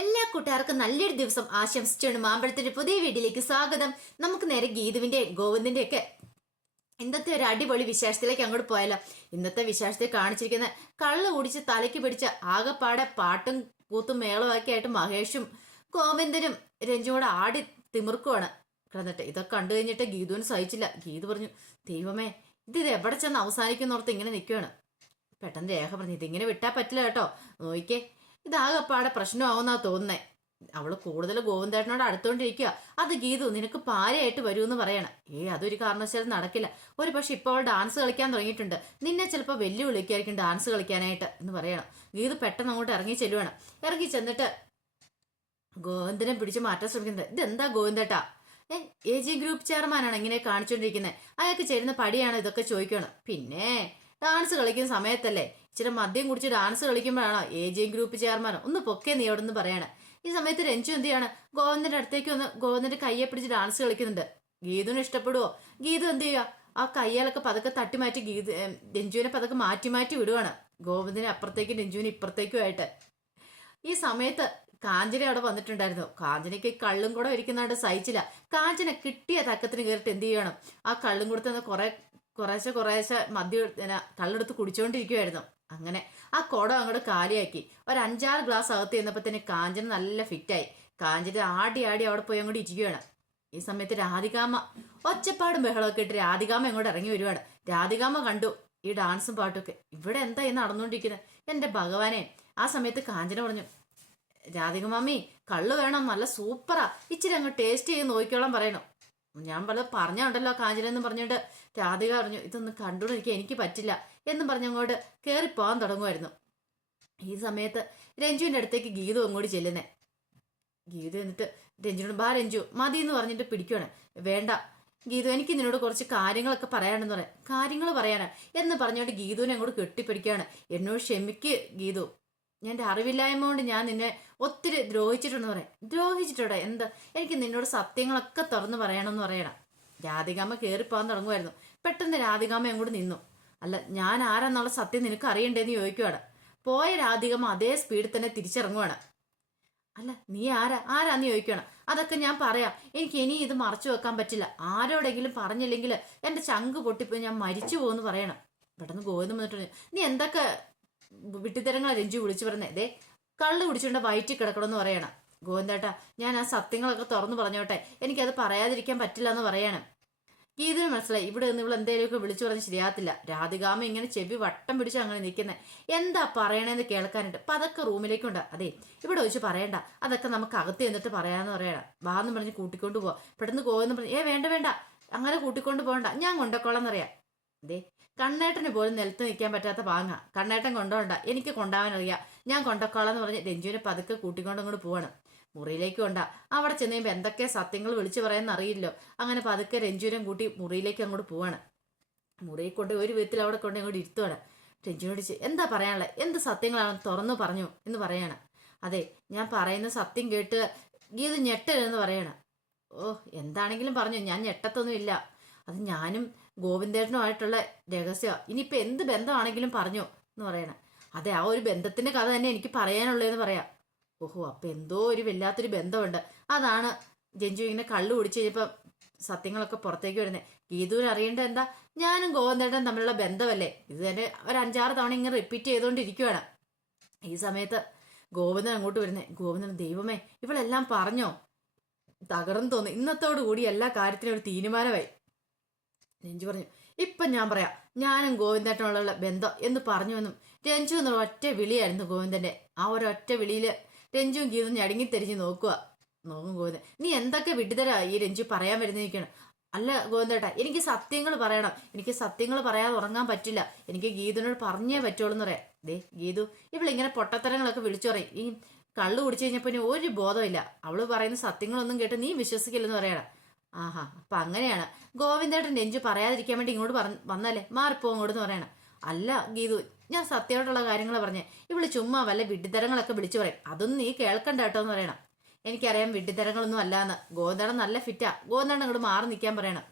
എല്ലാ കൂട്ടുകാർക്കും നല്ലൊരു ദിവസം ആശംസിച്ചുകൊണ്ട് മാമ്പഴത്തിന്റെ പുതിയ വീഡിയോയിലേക്ക് സ്വാഗതം. നമുക്ക് നേരെ ഗീതുവിന്റെ ഗോവിന്ദിന്റെ ഒക്കെ ഇന്നത്തെ ഒരു അടിപൊളി വിശേഷത്തിലേക്ക് അങ്ങോട്ട് പോയാലോ. ഇന്നത്തെ വിശേഷത്തിൽ കാണിച്ചിരിക്കുന്ന കള്ള് കുടിച്ച് തലയ്ക്ക് പിടിച്ച ആകെപ്പാടെ പാട്ടും കൂത്തും മേളമൊക്കെ ആയിട്ട് മഹേഷും ഗോവിന്ദനും രഞ്ജും കൂടെ ആടി തിമിർക്കുവാണ് കിടന്നിട്ട്. ഇതൊക്കെ കണ്ടു കഴിഞ്ഞിട്ട് ഗീതുവിന് സഹിച്ചില്ല. ഗീതു പറഞ്ഞു, ദൈവമേ ഇത് എവിടെ ചെന്ന് അവസാനിക്കുന്നോർത്ത് ഇങ്ങനെ നിൽക്കുകയാണ്. പെട്ടെന്ന് രേഖ പറഞ്ഞു, ഇതിങ്ങനെ വിട്ടാൽ പറ്റില്ല കേട്ടോ, നോക്കിക്കേ ഇതാകപ്പാടെ പ്രശ്നമാവുന്നാ തോന്നുന്നേ. അവള് കൂടുതൽ ഗോവിന്ദേട്ടനോട് അടുത്തോണ്ടിരിക്കുക. അത് ഗീതു നിനക്ക് പാരയായിട്ട് വരുമെന്ന് പറയണം. അതൊരു കാരണവശാലും നടക്കില്ല. ഒരു പക്ഷെ ഇപ്പോൾ അവൾ ഡാൻസ് കളിക്കാൻ തുടങ്ങിയിട്ടുണ്ട്, നിന്നെ ചിലപ്പോൾ വെല്ലുവിളിക്കായിരിക്കും ഡാൻസ് കളിക്കാനായിട്ട് എന്ന് പറയണം. ഗീതു പെട്ടെന്ന് അങ്ങോട്ട് ഇറങ്ങി ചെല്ലുവാണ്. ഇറങ്ങി ചെന്നിട്ട് ഗോവിന്ദനെ പിടിച്ച് മാറ്റാൻ ശ്രമിക്കുന്നത്. ഇതെന്താ ഗോവിന്ദേട്ടാ, AG ഗ്രൂപ്പ് ചെയർമാനാണ് ഇങ്ങനെ കാണിച്ചോണ്ടിരിക്കുന്നത്, അയാൾക്ക് ചേരുന്ന പടിയാണ് ഇതൊക്കെ ചോദിക്കണം. പിന്നെ ഡാൻസ് കളിക്കുന്ന സമയത്തല്ലേ, ഇച്ചിരി മദ്യം കുടിച്ച് ഡാൻസ് കളിക്കുമ്പോഴാണോ AG ഗ്രൂപ്പ് ചെയർമാനോ, ഒന്ന് പൊക്കെ നീ അവിടെ നിന്ന് പറയാണ്. ഈ സമയത്ത് രഞ്ജു എന്ത് ചെയ്യാണ്, ഗോവിന്ദന്റെ അടുത്തേക്ക് വന്ന് ഗോവിന്ദന്റെ കയ്യെ പിടിച്ച് ഡാൻസ് കളിക്കുന്നുണ്ട്. ഗീതുവിന് ഇഷ്ടപ്പെടുവോ? ഗീതു എന്ത് ചെയ്യുക, ആ കയ്യാലൊക്കെ പതുക്കെ തട്ടി മാറ്റി രഞ്ജുവിനെ പതുക്കെ മാറ്റി മാറ്റി വിടുവാണ്, ഗോവിന്ദനെ അപ്പുറത്തേക്കും രഞ്ജുവിന് ഇപ്പുറത്തേക്കും ആയിട്ട്. ഈ സമയത്ത് കാഞ്ചന അവിടെ വന്നിട്ടുണ്ടായിരുന്നു. കാഞ്ചനയ്ക്ക് കള്ളും കൂടെ ഇരിക്കുന്നതായിട്ട് സഹിച്ചില്ല. കാഞ്ചന കിട്ടിയ തക്കത്തിന് കയറിട്ട് എന്ത് ചെയ്യണം, ആ കള്ളും കൊടുത്ത് കുറേശ്ശെ മദ്യം കള്ളെടുത്ത് കുടിച്ചുകൊണ്ടിരിക്കുവായിരുന്നു. അങ്ങനെ ആ കുടം അങ്ങോട്ട് കാലിയാക്കി ഒരു 5-6 ഗ്ലാസ് അകത്ത് ചെന്നപ്പോ തന്നെ കാഞ്ചന നല്ല ഫിറ്റായി. കാഞ്ചന ആടി ആടി അവിടെ പോയി അങ്ങോട്ട് ഇരിക്കുകയാണ്. ഈ സമയത്ത് രാധികാമ്മ ഒച്ചപ്പാടും ബഹളമൊക്കെ ഇട്ട് രാധികാമ്മ അങ്ങോട്ട് ഇറങ്ങി വരുവാണ്. രാധികാമ്മ കണ്ടു ഈ ഡാൻസും പാട്ടൊക്കെ, ഇവിടെ എന്താ ഈ നടന്നുകൊണ്ടിരിക്കുന്നത്, എന്റെ ഭഗവാനെ. ആ സമയത്ത് കാഞ്ചന പറഞ്ഞു, രാധിക മമ്മി കള്ളു വേണം, നല്ല സൂപ്പറാ, ഇച്ചിരി അങ്ങ് ടേസ്റ്റ് ചെയ്ത് നോക്കിക്കോളാം പറയണം. ഞാൻ പറഞ്ഞുണ്ടല്ലോ കാഞ്ചന എന്ന് പറഞ്ഞിട്ട് രാധിക പറഞ്ഞു, ഇതൊന്നും കണ്ടുകൊണ്ടിരിക്കുക എനിക്ക് പറ്റില്ല എന്നും പറഞ്ഞങ്ങോട്ട് കയറിപ്പോകാൻ തുടങ്ങുമായിരുന്നു. ഈ സമയത്ത് രഞ്ജുവിന്റെ അടുത്തേക്ക് ഗീതു അങ്ങോട്ട് ചെല്ലുന്നേ. ഗീതു എന്നിട്ട് രഞ്ജുനോട്, ബാ രഞ്ജു മതി എന്ന് പറഞ്ഞിട്ട് പിടിക്കുവാണ്. വേണ്ട ഗീതു, എനിക്ക് നിന്നോട് കുറച്ച് കാര്യങ്ങളൊക്കെ പറയാനെന്ന് പറയാം. കാര്യങ്ങൾ പറയാനാ എന്ന് പറഞ്ഞോണ്ട് ഗീതുവിനെ അങ്ങോട്ട് കെട്ടിപ്പിടിക്കുകയാണ്. എന്നോട് ക്ഷമിക്ക് ഗീതു, എൻ്റെ അറിവില്ലായ്മ കൊണ്ട് ഞാൻ നിന്നെ ഒത്തിരി ദ്രോഹിച്ചിട്ടുണ്ടെന്ന് പറയാം. ദ്രോഹിച്ചിട്ടോടെ എന്താ, എനിക്ക് നിന്നോട് സത്യങ്ങളൊക്കെ തുറന്ന് പറയണമെന്ന് പറയണം. രാധികാമ്മ കയറിപ്പോകാൻ തുടങ്ങുമായിരുന്നു. പെട്ടെന്ന് രാധികാമ്മ അങ്ങോട്ട് നിന്നു. അല്ല, ഞാൻ ആരാന്നുള്ള സത്യം നിനക്ക് അറിയണ്ടേന്ന് ചോദിക്കുവാണ്. പോയ രാധികാമ്മ അതേ സ്പീഡിൽ തന്നെ തിരിച്ചിറങ്ങുവാണ്. അല്ല നീ ആരാന്ന് ചോദിക്കണം. അതൊക്കെ ഞാൻ പറയാം, എനിക്ക് ഇനി ഇത് മറച്ചു വെക്കാൻ പറ്റില്ല. ആരോടെങ്കിലും പറഞ്ഞില്ലെങ്കിൽ എൻ്റെ ചങ്ക് പൊട്ടിപ്പോയി ഞാൻ മരിച്ചു പോകുമെന്ന് പറയണം. പെട്ടെന്ന് ഗോവിന്ദൻ വന്നിട്ടുണ്ട്, നീ എന്തൊക്കെ വിട്ടിത്തരങ്ങളെ രഞ്ജു വിളിച്ചു പറഞ്ഞേ, ദേ കള്ള് കുടിച്ചുകൊണ്ട് വയറ്റി കിടക്കണമെന്ന് പറയണം. ഗോവിന്ദേട്ടാ, ഞാൻ ആ സത്യങ്ങളൊക്കെ തുറന്നു പറഞ്ഞോട്ടെ, എനിക്കത് പറയാതിരിക്കാൻ പറ്റില്ല എന്ന് പറയണം. ഗീതിന് മനസ്സിലായി, ഇവിടെ നിന്ന് ഇവൾ എന്തെങ്കിലുമൊക്കെ വിളിച്ചു പറഞ്ഞ് ശരിയാകത്തില്ല. രാധികാമ്മ ഇങ്ങനെ ചെവി വട്ടം പിടിച്ച് അങ്ങനെ നിൽക്കുന്നത്, എന്താ പറയണേന്ന് കേൾക്കാനായിട്ട് പതൊക്കെ റൂമിലേക്കുണ്ട്. അതെ ഇവിടെ വെച്ച് പറയണ്ട, അതൊക്കെ നമുക്ക് അകത്ത് എന്നിട്ട് പറയാന്ന് പറയണം. വാന്ന് പറഞ്ഞ് കൂട്ടിക്കൊണ്ട് പോവാ. പെട്ടെന്ന് ഗോവിന്ദൻ പറഞ്ഞു, വേണ്ട അങ്ങനെ കൂട്ടിക്കൊണ്ട് പോകണ്ട, ഞാൻ കൊണ്ടോക്കോളാം എന്നറിയാം. ദേ കണ്ണേട്ടന് പോലും നിലത്ത് നിൽക്കാൻ പറ്റാത്ത പാങ്ങ, കണ്ണേട്ടൻ കൊണ്ടോണ്ട, എനിക്ക് കൊണ്ടാവാനറിയാം, ഞാൻ കൊണ്ടോക്കോളാന്ന് പറഞ്ഞ് രഞ്ജുവിനെ പതുക്കെ കൂട്ടിക്കൊണ്ട് അങ്ങോട്ട് പോവാണ്. മുറിയിലേക്ക് കൊണ്ടാ. അവിടെ ചെന്ന് കഴിയുമ്പോൾ എന്തൊക്കെ സത്യങ്ങൾ വിളിച്ചു പറയാമെന്ന് അറിയില്ലോ. അങ്ങനെ പതുക്കെ രഞ്ജുവിനെ കൂട്ടി മുറിയിലേക്ക് അങ്ങോട്ട് പോവാണ്. മുറിയിൽ കൊണ്ട് ഒരു വിധത്തിൽ അവിടെ കൊണ്ട് അങ്ങോട്ട് ഇരുത്തുവാണ്. രഞ്ജുവിനോട് എന്താ പറയാനുള്ളത്, എന്ത് സത്യങ്ങളാണ് തുറന്നു പറഞ്ഞു എന്ന് പറയാണ്. അതെ ഞാൻ പറയുന്ന സത്യം കേട്ട് ഗീത് ഞെട്ടലെന്ന് പറയണം. എന്താണെങ്കിലും പറഞ്ഞു, ഞാൻ ഞെട്ടത്തൊന്നുമില്ല, അത് ഞാനും ഗോവിന്ദേട്ടനുമായിട്ടുള്ള രഹസ്യമാണ്, ഇനിയിപ്പോൾ എന്ത് ബന്ധമാണെങ്കിലും പറഞ്ഞു എന്ന് പറയണം. അതെ ആ ഒരു ബന്ധത്തിന്റെ കഥ തന്നെ എനിക്ക് പറയാനുള്ളതെന്ന് പറയാം. അപ്പൊ എന്തോ ഒരു വല്ലാത്തൊരു ബന്ധമുണ്ട്, അതാണ് രഞ്ജു ഇങ്ങനെ കള്ളു കുടിച്ച് കഴിഞ്ഞപ്പം സത്യങ്ങളൊക്കെ പുറത്തേക്ക് വരുന്നത്. ഗീതുവിന് അറിയേണ്ട എന്താ, ഞാനും ഗോവിന്ദേട്ടൻ തമ്മിലുള്ള ബന്ധമല്ലേ, ഇത് തന്നെ ഒരു 5-6 തവണ ഇങ്ങനെ റിപ്പീറ്റ് ചെയ്തുകൊണ്ടിരിക്കുകയാണ്. ഈ സമയത്ത് ഗോവിന്ദൻ അങ്ങോട്ട് വരുന്നേ. ഗോവിന്ദൻ, ദൈവമേ ഇവളെല്ലാം പറഞ്ഞോ, തകർന്നു തോന്നി, ഇന്നത്തോടു കൂടി എല്ലാ കാര്യത്തിനും ഒരു തീരുമാനമായി. രഞ്ജു പറഞ്ഞു, ഇപ്പം ഞാൻ പറയാം, ഞാനും ഗോവിന്ദേട്ടനുള്ള ബന്ധം എന്ന് പറഞ്ഞുവെന്നും രഞ്ജു എന്നുള്ള ഒറ്റ വിളിയായിരുന്നു ഗോവിന്ദന്റെ. ആ ഒരൊറ്റ വിളിയില് രഞ്ജുവും ഗീതും ഞടുങ്ങിത്തെരിഞ്ഞ് നോക്കും ഗോവിന്ദൻ. നീ എന്തൊക്കെ വിട്ടുതരാ ഈ രഞ്ജു പറയാൻ വരുന്നിരിക്കണം. അല്ല ഗോവിന്ദേട്ടാ, എനിക്ക് സത്യങ്ങൾ പറയണം, എനിക്ക് സത്യങ്ങൾ പറയാതെ ഉറങ്ങാൻ പറ്റില്ല, എനിക്ക് ഗീതുവിനോട് പറഞ്ഞേ പറ്റുള്ളൂ എന്ന് പറയാം. ദേ ഗീതു, ഇവളിങ്ങനെ പൊട്ടത്തരങ്ങളൊക്കെ വിളിച്ചു പറയും, ഈ കള്ളു കുടിച്ചു കഴിഞ്ഞപ്പോ ഇനി ഒരു ബോധമില്ല, അവള് പറയുന്ന സത്യങ്ങളൊന്നും കേട്ട് നീ വിശ്വസിക്കില്ലെന്ന് പറയണം. ആഹാ അപ്പൊ അങ്ങനെയാണ് ഗോവിന്ദേട്ടൻ രഞ്ജു പറയാതിരിക്കാൻ വേണ്ടി ഇങ്ങോട്ട് വന്നല്ലേ, മാറിപ്പോ ഇങ്ങോട്ട് പറയണം. അല്ല ഗീതു, ഞാൻ സത്യമായിട്ടുള്ള കാര്യങ്ങൾ പറഞ്ഞേ, ഇവള് ചുമ്മാ വല്ല വിഡ്ഢിത്തരങ്ങളൊക്കെ വിളിച്ചു പറയും, അതൊന്നും നീ കേൾക്കണ്ട കേട്ടോ എന്ന് പറയണം. എനിക്കറിയാം വിഡ്ഢിത്തരങ്ങളൊന്നും അല്ലാന്ന്, ഗോവിന്ദേട്ടൻ നല്ല ഫിറ്റാ, ഗോവിന്ദേട്ടൻ അങ്ങോട്ട് മാറി നിൽക്കാൻ പറയണം.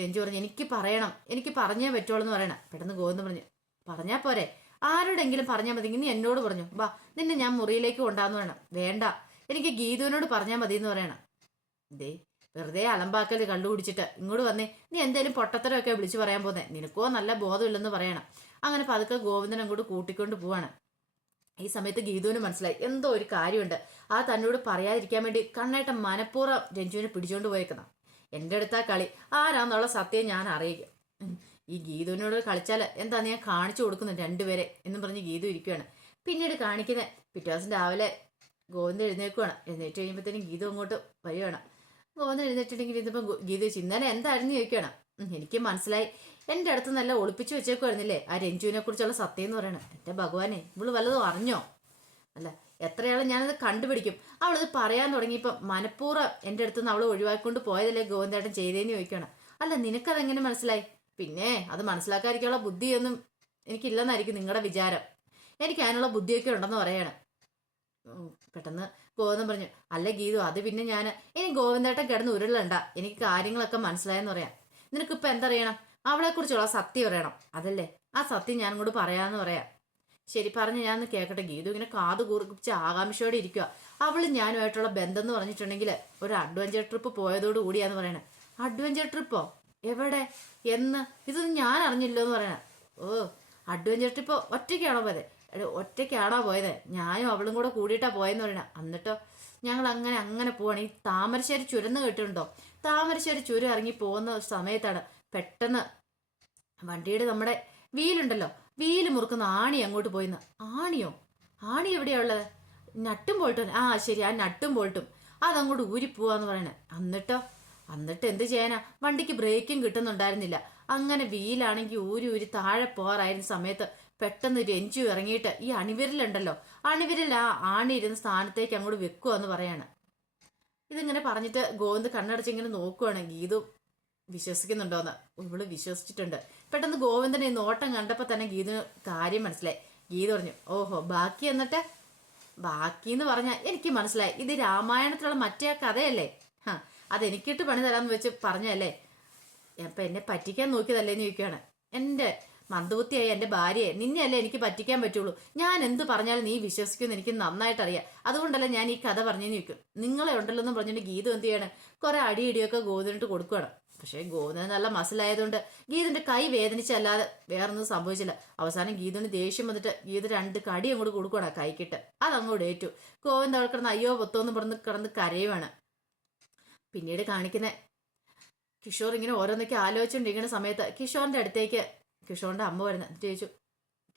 രഞ്ജു പറഞ്ഞു, എനിക്ക് പറയണം, എനിക്ക് പറഞ്ഞേ പറ്റുള്ളൂ എന്ന് പറയണം. പെട്ടെന്ന് ഗോവിന്ദൻ പറഞ്ഞു, പറഞ്ഞാ പോരെ, ആരോടെങ്കിലും പറഞ്ഞാൽ മതി, നീ എന്നോട് പറഞ്ഞു, വാ നിന്നെ ഞാൻ മുറിയിലേക്ക് കൊണ്ടാന്ന് വേണം. വേണ്ട, എനിക്ക് ഗീതുവിനോട് പറഞ്ഞാൽ മതി എന്ന് പറയണം. ദേ വെറുതെ അലമ്പാക്കല് കള്ളു കുടിച്ചിട്ട് ഇങ്ങോട്ട് വന്നേ, നീ എന്തേലും പൊട്ടത്തരമൊക്കെ വിളിച്ചു പറയാൻ പോന്നെ, നിനക്കോ നല്ല ബോധമില്ലെന്ന് പറയണം. അങ്ങനെ പതുക്കെ ഗോവിന്ദൻ അങ്ങോട്ട് കൂട്ടിക്കൊണ്ട് പോവാണ്. ഈ സമയത്ത് ഗീതുവിന് മനസ്സിലായി എന്തോ ഒരു കാര്യമുണ്ട്. ആ തന്നോട് പറയാതിരിക്കാൻ വേണ്ടി കണ്ണേട്ടൻ മനഃപൂർവ്വം രഞ്ജുവിനെ പിടിച്ചോണ്ട് പോയേക്കുന്ന. എൻ്റെ അടുത്താ കളി, ആരാന്നുള്ള സത്യം ഞാൻ അറിയിക്കും. ഈ ഗീതുവിനോട് കളിച്ചാൽ എന്താന്ന് ഞാൻ കാണിച്ചു കൊടുക്കുന്നു രണ്ടുപേരെ എന്നും പറഞ്ഞ് ഗീതു ഇരിക്കുകയാണ്. പിന്നീട് കാണിക്കുന്നത് പിറ്റേ ദിവസം രാവിലെ ഗോവിന്ദൻ എഴുന്നേൽക്കുവാണ്. എഴുന്നേറ്റ് കഴിയുമ്പോഴത്തേനും ഗീതു അങ്ങോട്ട് വരികയാണ്. ഗോവിന്ദൻ എഴുന്നേറ്റിട്ടുണ്ടെങ്കിൽ ഇതിപ്പം ഗീതു ഇന്നലെ എന്തായിരുന്നു ചോദിക്കുകയാണ്. എനിക്ക് മനസ്സിലായി, എൻ്റെ അടുത്ത് നല്ല ഒളിപ്പിച്ചു വെച്ചേക്കുമായിരുന്നില്ലേ ആ രഞ്ജുവിനെ കുറിച്ചുള്ള സത്യം എന്ന് പറയണം. എൻ്റെ ഭഗവാനെ, ഇവള് വല്ലതും അറിഞ്ഞോ? അല്ല എത്രയാളും ഞാനത് കണ്ടുപിടിക്കും. അവളത് പറയാൻ തുടങ്ങിയപ്പം മനഃപൂർവ്വം എൻ്റെ അടുത്ത് നിന്ന് അവൾ ഒഴിവാക്കിക്കൊണ്ട് പോയതല്ലേ ഗോവിന്ദേട്ടൻ ചെയ്തേന്ന് ചോദിക്കണം. അല്ല നിനക്കതെങ്ങനെ മനസ്സിലായി? പിന്നെ അത് മനസ്സിലാക്കാതിരിക്കാനുള്ള ബുദ്ധിയൊന്നും എനിക്കില്ലെന്നായിരിക്കും നിങ്ങളുടെ വിചാരം. എനിക്ക് അതിനുള്ള ബുദ്ധിയൊക്കെ ഉണ്ടെന്ന് പറയാണ്. പെട്ടെന്ന് ഗോവിന്ദൻ പറഞ്ഞു, അല്ല ഗീതു അത് പിന്നെ ഞാൻ ഇനി ഗോവിന്ദേട്ടൻ കിടന്ന് ഉരുളണ്ട, എനിക്ക് കാര്യങ്ങളൊക്കെ മനസ്സിലായെന്ന് പറയാം. നിനക്കിപ്പോൾ എന്തറിയണം? അവളെക്കുറിച്ചുള്ള സത്യം അറിയണം, അതല്ലേ? ആ സത്യം ഞാൻ ഇങ്ങോട്ട് പറയാമെന്ന് പറയാം. ശരി പറഞ്ഞു, ഞാൻ കേൾക്കട്ടെ. ഗീതു ഇങ്ങനെ കാത് കുറിച്ച് ആകാംക്ഷയോടെ ഇരിക്കുക. അവളും ഞാനുമായിട്ടുള്ള ബന്ധം എന്ന് പറഞ്ഞിട്ടുണ്ടെങ്കിൽ ഒരു അഡ്വഞ്ചർ ട്രിപ്പ് പോയതോട് കൂടിയാന്ന് പറയണേ. അഡ്വഞ്ചർ ട്രിപ്പോ? എവിടെ? എന്ന്? ഇതൊന്നും ഞാൻ അറിഞ്ഞില്ലോ എന്ന് പറയണേ. ഓ, അഡ്വഞ്ചർ ട്രിപ്പ് ഒറ്റയ്ക്കാണോ പോയത്? ഒറ്റയ്ക്കാണോ പോയത്? ഞാനും അവളും കൂടെ കൂടിയിട്ടാ പോയെന്ന് പറയണ. എന്നിട്ടോ ഞങ്ങൾ അങ്ങനെ അങ്ങനെ പോവാണ്. ഈ താമരശ്ശേരി ചുരന്ന് കേട്ടിട്ടുണ്ടോ? താമരശ്ശേരി ചുരം ഇറങ്ങി പോകുന്ന സമയത്താണ് പെട്ടെന്ന് വണ്ടിയുടെ നമ്മുടെ വീലുണ്ടല്ലോ, വീല് മുറുക്കുന്ന ആണി അങ്ങോട്ട് പോയിന്ന്. ആണിയോ? ആണി എവിടെയാ ഉള്ളത്? നട്ടും ബോൾട്ടും. ആ ശരി, ആ നട്ടും ബോൾട്ടും അതങ്ങോട്ട് ഊരിപ്പോവാന്ന് പറയണേ. എന്നിട്ട് എന്ത് ചെയ്യാനാ? വണ്ടിക്ക് ബ്രേക്കും കിട്ടുന്നുണ്ടായിരുന്നില്ല. അങ്ങനെ വീലാണെങ്കിൽ ഊരി താഴെ പോറായിരുന്ന സമയത്ത് പെട്ടെന്ന് രഞ്ജു ഇറങ്ങിയിട്ട് ഈ അണിവിരലുണ്ടല്ലോ, അണിവിരൽ ആ ആണി ഇരുന്ന സ്ഥാനത്തേക്ക് അങ്ങോട്ട് വെക്കുവാന്ന് പറയാണ്. ഇതിങ്ങനെ പറഞ്ഞിട്ട് ഗോവിന്ദ് കണ്ണടച്ച് ഇങ്ങനെ നോക്കുവാണ് ഗീതു വിശ്വസിക്കുന്നുണ്ടോന്ന്. ഇവള് വിശ്വസിച്ചിട്ടുണ്ട്. പെട്ടെന്ന് ഗോവിന്ദനെ ഈ നോട്ടം കണ്ടപ്പോൾ തന്നെ ഗീതിന് കാര്യം മനസ്സിലായി. ഗീത പറഞ്ഞു, ഓഹോ ബാക്കി എന്നിട്ട്? ബാക്കി എന്ന് പറഞ്ഞാൽ എനിക്ക് മനസ്സിലായി, ഇത് രാമായണത്തിലുള്ള മറ്റേ കഥയല്ലേ? അതെനിക്കിട്ട് പണി തരാമെന്ന് വെച്ച് പറഞ്ഞല്ലേ? അപ്പൊ എന്നെ പറ്റിക്കാൻ നോക്കിയതല്ലേന്ന് ചോദിക്കുകയാണ്. എൻ്റെ മന്ദബുദ്ധിയായി എൻ്റെ ഭാര്യയെ നിന്നെയല്ലേ എനിക്ക് പറ്റിക്കാൻ പറ്റുള്ളൂ. ഞാൻ എന്ത് പറഞ്ഞാലും നീ വിശ്വസിക്കുമെന്ന് എനിക്ക് നന്നായിട്ട് അറിയാം. അതുകൊണ്ടല്ലേ ഞാൻ ഈ കഥ പറഞ്ഞെന്ന് ചോദിക്കും. നിങ്ങളെ ഉണ്ടല്ലോ എന്ന് പറഞ്ഞിട്ട് ഗീത എന്ത് ചെയ്യാണ്? കുറെ അടിയിടിയൊക്കെ ഗോവിന്ദനിട്ട് കൊടുക്കുകയാണ്. പക്ഷേ ഗോവിന്ദന് നല്ല മസിലായതുകൊണ്ട് ഗീതന്റെ കൈ വേദനിച്ചല്ലാതെ വേറൊന്നും സംഭവിച്ചില്ല. അവസാനം ഗീതന് ദേഷ്യം വന്നിട്ട് ഗീത 2 കടി അങ്ങോട്ട് കൊടുക്കണം കൈക്കിട്ട്. അതങ്ങോട്ട് ഏറ്റു. ഗോവിന്ദ അവൾ കിടന്ന് അയ്യോ പൊത്തോന്ന് പറഞ്ഞ് കിടന്ന് കരയുവാണ്. പിന്നീട് കാണിക്കുന്ന കിഷോർ ഇങ്ങനെ ഓരോന്നൊക്കെ ആലോചിച്ചുകൊണ്ടിരിക്കുന്ന സമയത്ത് കിഷോറിന്റെ അടുത്തേക്ക് കിഷോറിന്റെ അമ്മ വരുന്നത്. എന്നിട്ട് ചോദിച്ചു,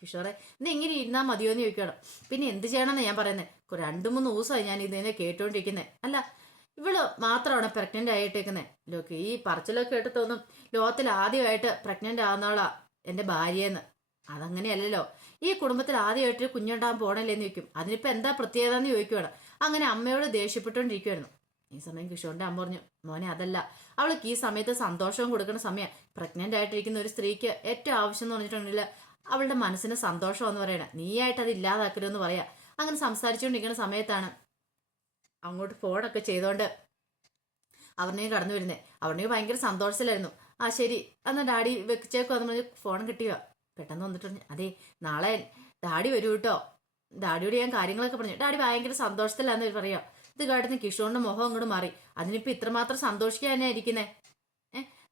കിഷോറെ ഇന്ന് ഇങ്ങനെ ഇരുന്നാൽ മതിയോ എന്ന് ചോദിക്കണം. പിന്നെ എന്ത് ചെയ്യണമെന്ന് ഞാൻ പറയുന്നത്? 2-3 ദിവസമായി ഞാൻ ഇതിനെ കേട്ടോണ്ടിരിക്കുന്നത്. അല്ല ഇവള് മാത്രമാണ് പ്രഗ്നന്റ് ആയിട്ടേക്കുന്നത്. ലോക്ക് ഈ പറച്ചിലൊക്കെ കേട്ട് തോന്നും ലോകത്തിൽ ആദ്യമായിട്ട് പ്രഗ്നന്റ് ആവുന്നവളാ എൻ്റെ ഭാര്യയെന്ന്. അതങ്ങനെയല്ലല്ലോ. ഈ കുടുംബത്തിൽ ആദ്യമായിട്ട് കുഞ്ഞുണ്ടാകാൻ പോകണല്ലേന്ന് ചോദിക്കും. അതിനിപ്പോൾ എന്താ പ്രത്യേകത എന്ന് ചോദിക്കുവാണ്. അങ്ങനെ അമ്മയോട് ദേഷ്യപ്പെട്ടുകൊണ്ടിരിക്കുവായിരുന്നു. ഈ സമയം കിഷോറിന്റെ അമ്മ പറഞ്ഞു, മോനെ അതല്ല, അവൾക്ക് ഈ സമയത്ത് സന്തോഷവും കൊടുക്കുന്ന സമയം. പ്രഗ്നന്റ് ആയിട്ടിരിക്കുന്ന ഒരു സ്ത്രീക്ക് ഏറ്റവും ആവശ്യം എന്ന് പറഞ്ഞിട്ടുണ്ടെങ്കിൽ അവളുടെ മനസ്സിന് സന്തോഷം എന്ന് പറയണം. നീയായിട്ട് അത് ഇല്ലാതാക്കരുതെന്ന് പറയാ. അങ്ങനെ സംസാരിച്ചുകൊണ്ടിരിക്കുന്ന സമയത്താണ് അങ്ങോട്ട് ഫോണൊക്കെ ചെയ്തോണ്ട് അവനെ കടന്നു വരുന്നത്. അവനെ ഭയങ്കര സന്തോഷത്തിലായിരുന്നു. ആ ശരി എന്നാ ഡാഡി വെച്ചേക്കോ എന്ന് പറഞ്ഞ് ഫോൺ കിട്ടിയോ. പെട്ടെന്ന് വന്നിട്ട് പറഞ്ഞു, അതെ നാളെ ഡാഡി വരൂ കേട്ടോ. ഡാഡിയോട് ഞാൻ കാര്യങ്ങളൊക്കെ പറഞ്ഞു. ഡാഡി ഭയങ്കര സന്തോഷത്തിലാന്ന് പറയാം. ഇത് കേട്ടിന് കിഷോറിന്റെ മുഖം അങ്ങോട്ട് മാറി. അതിനിപ്പോ ഇത്രമാത്രം സന്തോഷിക്കാൻ തന്നെ ഇരിക്കുന്നേ?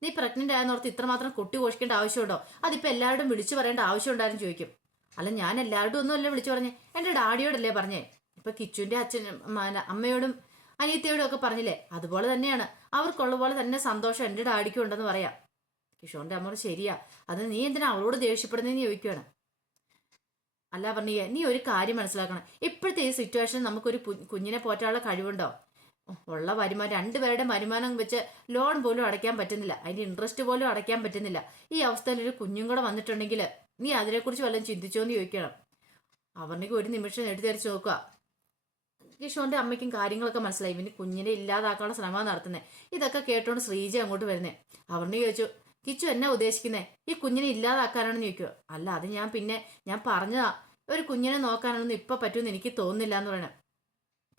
നീ പ്രഗ്നന്റ് ആയെന്നോർത്ത് ഇത്രമാത്രം കൊട്ടി ഘോഷിക്കേണ്ട ആവശ്യമുണ്ടോ? അതിപ്പോ എല്ലാവരും വിളിച്ചു പറയേണ്ട ആവശ്യം ഉണ്ടായിരുന്നു ചോദിക്കും. അല്ല ഞാൻ എല്ലാവരും ഒന്നും അല്ലേ വിളിച്ചു പറഞ്ഞേ, എൻ്റെ ഡാഡിയോടല്ലേ പറഞ്ഞേ. ഇപ്പൊ കിച്ചുവിന്റെ അച്ഛനും അമ്മയോടും അനിയത്തിയോടും ഒക്കെ പറഞ്ഞില്ലേ, അതുപോലെ തന്നെയാണ്. അവർക്കുള്ള പോലെ തന്നെ സന്തോഷം എൻ്റെ ഡാഡിക്കും ഉണ്ടെന്ന് പറയാം. കിഷോറിന്റെ അമ്മോട് ശരിയാ, അത് നീ എന്തിനാ അവളോട് ദേഷ്യപ്പെടുന്നതെന്ന് ചോദിക്കുകയാണ്. അല്ല പറഞ്ഞേ, നീ ഒരു കാര്യം മനസ്സിലാക്കണം. ഇപ്പോഴത്തെ ഈ സിറ്റുവേഷനിൽ നമുക്കൊരു കുഞ്ഞിനെ പോറ്റാനുള്ള കഴിവുണ്ടോ? ഉള്ള വരുമാനം 2 പേരുടെ വരുമാനം വെച്ച് ലോൺ പോലും അടയ്ക്കാൻ പറ്റുന്നില്ല, അതിന്റെ ഇൻട്രസ്റ്റ് പോലും അടയ്ക്കാൻ പറ്റുന്നില്ല. ഈ അവസ്ഥയിൽ ഒരു കുഞ്ഞും കൂടെ വന്നിട്ടുണ്ടെങ്കിൽ നീ അതിനെക്കുറിച്ച് വല്ലതും ചിന്തിച്ചോന്ന് ചോദിക്കണം. അവർക്ക് ഒരു നിമിഷം എടുത്തരിച്ച് നോക്കുക. കിഷോന്റെ അമ്മയ്ക്കും കാര്യങ്ങളൊക്കെ മനസ്സിലായി. ഇവന് കുഞ്ഞിനെ ഇല്ലാതാക്കാനുള്ള ശ്രമം നടത്തുന്നത്. ഇതൊക്കെ കേട്ടോണ്ട് ശ്രീജ അങ്ങോട്ട് വരുന്നേ. അവറിന് ചോദിച്ചു, കിച്ചു എന്നാ ഉദ്ദേശിക്കുന്നേ? ഈ കുഞ്ഞിനെ ഇല്ലാതാക്കാനാണെന്ന് ചോദിക്കുക. അല്ല അത് ഞാൻ പറഞ്ഞതാ, ഒരു കുഞ്ഞിനെ നോക്കാനൊന്നും ഇപ്പൊ പറ്റുമെന്ന് എനിക്ക് തോന്നുന്നില്ല എന്ന് പറയണം.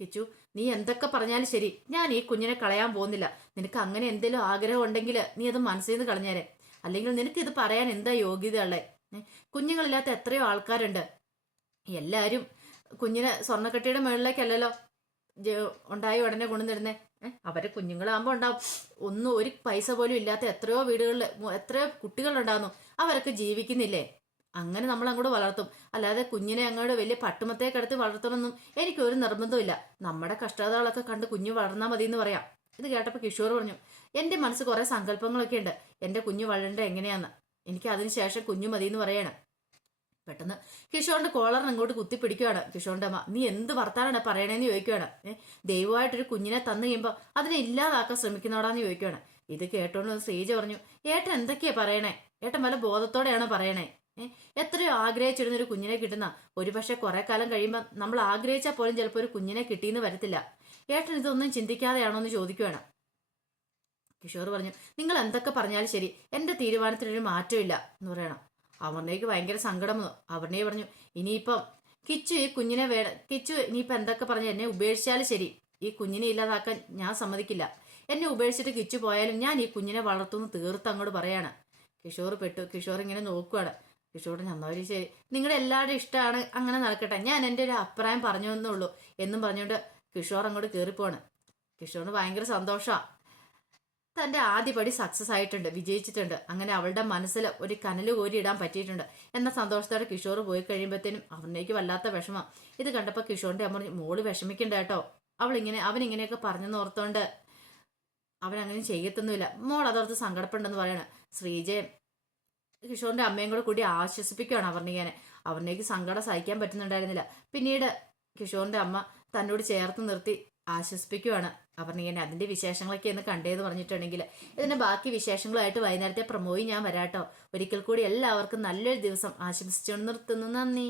കിച്ചു നീ എന്തൊക്കെ പറഞ്ഞാലും ശരി, ഞാൻ ഈ കുഞ്ഞിനെ കളയാൻ പോകുന്നില്ല. നിനക്ക് അങ്ങനെ എന്തെങ്കിലും ആഗ്രഹം ഉണ്ടെങ്കിൽ നീ അത് മനസ്സിൽ നിന്ന് കളഞ്ഞേരെ. അല്ലെങ്കിൽ നിനക്ക് ഇത് പറയാൻ എന്താ യോഗ്യത ഉള്ളേ? കുഞ്ഞുങ്ങളില്ലാത്ത എത്രയോ ആൾക്കാരുണ്ട്. എല്ലാവരും കുഞ്ഞിനെ സ്വർണ്ണക്കട്ടിയുടെ മുകളിലേക്കല്ലല്ലോ ഉണ്ടായി ഉടനെ കൊണ്ടുവന്നിരുന്നേ? അവരെ കുഞ്ഞുങ്ങളാകുമ്പോൾ ഉണ്ടാവും. ഒന്നും ഒരു പൈസ പോലും ഇല്ലാത്ത എത്രയോ വീടുകളിൽ എത്രയോ കുട്ടികളുണ്ടാകുന്നു. അവരൊക്കെ ജീവിക്കുന്നില്ലേ? അങ്ങനെ നമ്മൾ അങ്ങോട്ട് വളർത്തും. അല്ലാതെ കുഞ്ഞിനെ അങ്ങോട്ട് വലിയ പട്ടുമത്തേ കിടത്തി വളർത്തണമെന്നും എനിക്കൊരു നിർബന്ധമില്ല. നമ്മുടെ കഷ്ടതകളൊക്കെ കണ്ട് കുഞ്ഞു വളർന്നാൽ മതി എന്ന് പറയാം. ഇത് കേട്ടപ്പോൾ കിഷോർ പറഞ്ഞു, എൻ്റെ മനസ്സ് കുറേ സങ്കല്പങ്ങളൊക്കെ ഉണ്ട് എൻ്റെ കുഞ്ഞു വളരേണ്ടത് എങ്ങനെയാന്ന്. എനിക്ക് അതിന് ശേഷം കുഞ്ഞു മതി എന്ന് പറയാണ്. പെട്ടെന്ന് കിഷോറിന്റെ കോളറിന് അങ്ങോട്ട് കുത്തിപ്പിടിക്കുകയാണ് കിഷോറിന്റെ അമ്മ. നീ എന്ത് വർത്താനാണ് പറയണേന്ന് ചോദിക്കുകയാണ്. ദൈവമായിട്ടൊരു കുഞ്ഞിനെ തന്നു കഴിയുമ്പോൾ അതിനെ ഇല്ലാതാക്കാൻ ശ്രമിക്കുന്നോടാന്ന് ചോദിക്കുകയാണ്. ഇത് കേട്ടോണ്ട് ശ്രീജ പറഞ്ഞു, ഏട്ടൻ എന്തൊക്കെയാ പറയണേ? ഏട്ടൻ വല്ല ബോധത്തോടെയാണോ പറയണേ? എത്രയോ ആഗ്രഹിച്ചിരുന്നൊരു കുഞ്ഞിനെ കിട്ടുന്ന ഒരുപക്ഷെ കുറെ കാലം കഴിയുമ്പോൾ നമ്മൾ ആഗ്രഹിച്ചാൽ പോലും ചിലപ്പോൾ ഒരു കുഞ്ഞിനെ കിട്ടിയെന്ന് വരത്തില്ല. ഏട്ടൻ ഇതൊന്നും ചിന്തിക്കാതെയാണോ എന്ന് ചോദിക്കുകയാണ്. കിഷോർ പറഞ്ഞു, നിങ്ങൾ എന്തൊക്കെ പറഞ്ഞാലും ശരി, എന്റെ തീരുമാനത്തിനൊരു മാറ്റമില്ല എന്ന് പറയണം. അവർണയ്ക്ക് ഭയങ്കര സങ്കടം വന്നു. അവർണയെ പറഞ്ഞു, ഇനിയിപ്പം കിച്ചു ഈ കുഞ്ഞിനെ കിച്ചു ഇനിയിപ്പം എന്തൊക്കെ പറഞ്ഞു എന്നെ ഉപേക്ഷിച്ചാലും ശരി, ഈ കുഞ്ഞിനെ ഇല്ലാതാക്കാൻ ഞാൻ സമ്മതിക്കില്ല. എന്നെ ഉപേക്ഷിച്ചിട്ട് കിച്ചു പോയാലും ഞാൻ ഈ കുഞ്ഞിനെ വളർത്തുന്നു തീർത്ത് അങ്ങോട്ട് പറയാണ്. കിഷോർ പെട്ടു. കിഷോർ ഇങ്ങനെ നോക്കുകയാണ്. കിഷോറിന് നന്നായി ശരി, നിങ്ങളുടെ എല്ലാവരുടെയും ഇഷ്ടമാണ്, അങ്ങനെ നടക്കട്ടെ, ഞാൻ എൻ്റെ ഒരു അഭിപ്രായം പറഞ്ഞു എന്നുള്ളൂ എന്നും പറഞ്ഞുകൊണ്ട് കിഷോർ അങ്ങോട്ട് കയറിപ്പോവാണ്. കിഷോറിന് ഭയങ്കര സന്തോഷമാണ്. തൻ്റെ ആദ്യ പടി സക്സസ് ആയിട്ടുണ്ട്, വിജയിച്ചിട്ടുണ്ട്. അങ്ങനെ അവളുടെ മനസ്സിൽ ഒരു കനല് കോരി ഇടാൻ പറ്റിയിട്ടുണ്ട് എന്ന സന്തോഷത്തോടെ കിഷോർ പോയി കഴിയുമ്പോഴത്തേനും അവനേക്ക് വല്ലാത്ത വിഷമം. ഇത് കണ്ടപ്പോൾ കിഷോറിന്റെ അമ്മ പറഞ്ഞു, മോള് വിഷമിക്കണ്ട കേട്ടോ, അവനിങ്ങനെയൊക്കെ പറഞ്ഞെന്ന് ഓർത്തോണ്ട് അവനങ്ങനെ ചെയ്യത്തൊന്നുമില്ല, മോൾ അതോർത്ത് സങ്കടപ്പെടുണ്ടെന്ന് പറയണം. ശ്രീജയും കിഷോറിന്റെ അമ്മയും കൂടി ആശ്വസിപ്പിക്കുകയാണ് അവർണികനെ. അവർണിക്ക് സങ്കടം സഹിക്കാൻ പറ്റുന്നുണ്ടായിരുന്നില്ല. പിന്നീട് കിഷോറിന്റെ അമ്മ തന്നോട് ചേർത്ത് നിർത്തി ആശ്വസിപ്പിക്കുകയാണ് അവർണികനെ. അതിന്റെ വിശേഷങ്ങളൊക്കെ ഒന്ന് കണ്ടേന്ന് പറഞ്ഞിട്ടുണ്ടെങ്കിൽ ഇതിന്റെ ബാക്കി വിശേഷങ്ങളുമായിട്ട് വൈകുന്നേരത്തെ പ്രമോയി ഞാൻ വരാട്ടോ. ഒരിക്കൽ കൂടി എല്ലാവർക്കും നല്ലൊരു ദിവസം ആശംസിച്ചുകൊണ്ട് നിർത്തുന്നു. നന്ദി.